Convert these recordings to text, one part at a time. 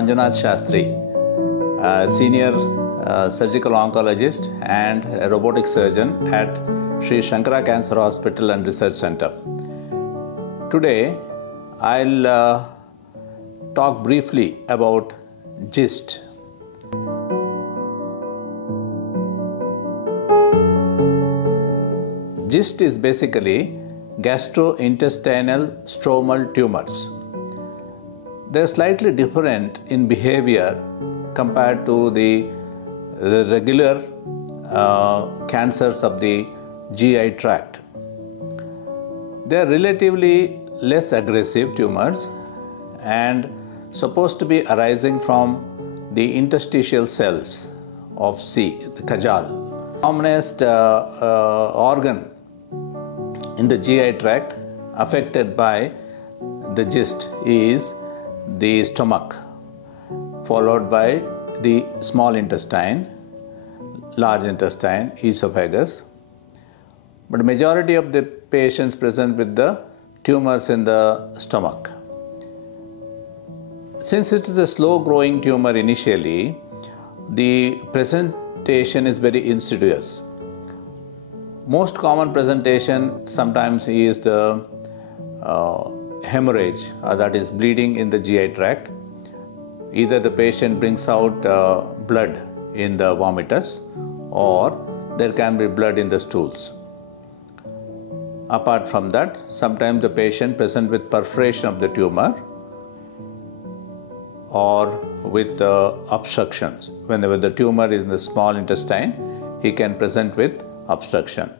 Manjunath Sastry, Senior Surgical Oncologist and a Robotic Surgeon at Sri Shankara Cancer Hospital and Research Center. Today, I'll talk briefly about GIST. GIST is basically Gastrointestinal Stromal Tumours. They are slightly different in behavior compared to the regular cancers of the GI tract. They are relatively less aggressive tumors and supposed to be arising from the interstitial cells of the Kajal. Commonest organ in the GI tract affected by the GIST is the stomach, followed by the small intestine, large intestine, esophagus. But majority of the patients present with the tumors in the stomach. Since it is a slow growing tumor initially, the presentation is very insidious. Most common presentation sometimes is the hemorrhage, that is bleeding in the GI tract. Either the patient brings out blood in the vomitus or there can be blood in the stools. Apart from that, sometimes the patient presents with perforation of the tumor or with obstructions. Whenever the tumor is in the small intestine, he can present with obstruction.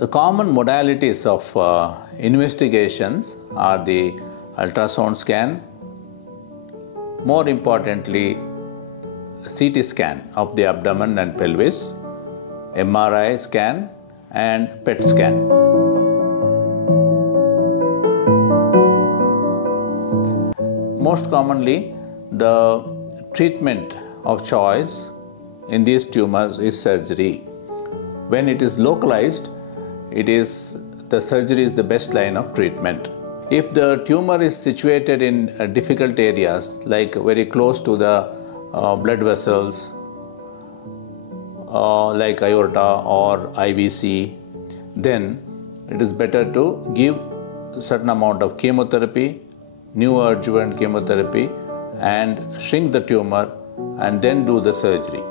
The common modalities of investigations are the ultrasound scan, more importantly CT scan of the abdomen and pelvis, MRI scan and PET scan. Most commonly, the treatment of choice in these tumors is surgery. When it is localized, the surgery is the best line of treatment. If the tumor is situated in difficult areas like very close to the blood vessels like aorta or IVC, then it is better to give a certain amount of chemotherapy, neoadjuvant chemotherapy, and shrink the tumor and then do the surgery.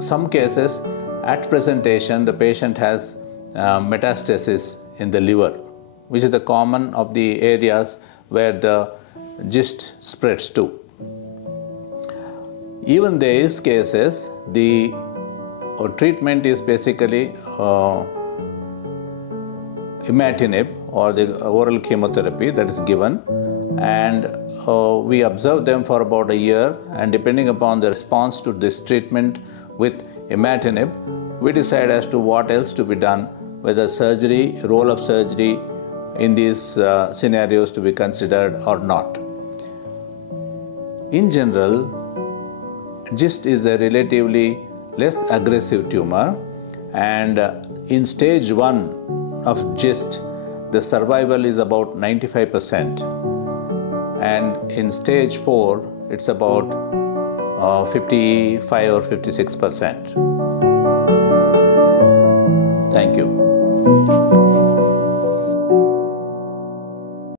Some cases, at presentation, the patient has metastasis in the liver, which is the common of the areas where the GIST spreads to. Even in these cases, the treatment is basically imatinib or the oral chemotherapy that is given, and we observe them for about a year, and depending upon the response to this treatment with imatinib, we decide as to what else to be done, whether surgery, role of surgery in these scenarios to be considered or not. In general, GIST is a relatively less aggressive tumor, and in stage 1 of GIST, the survival is about 95%, and in stage 4, it's about 55 or 56%. Thank you.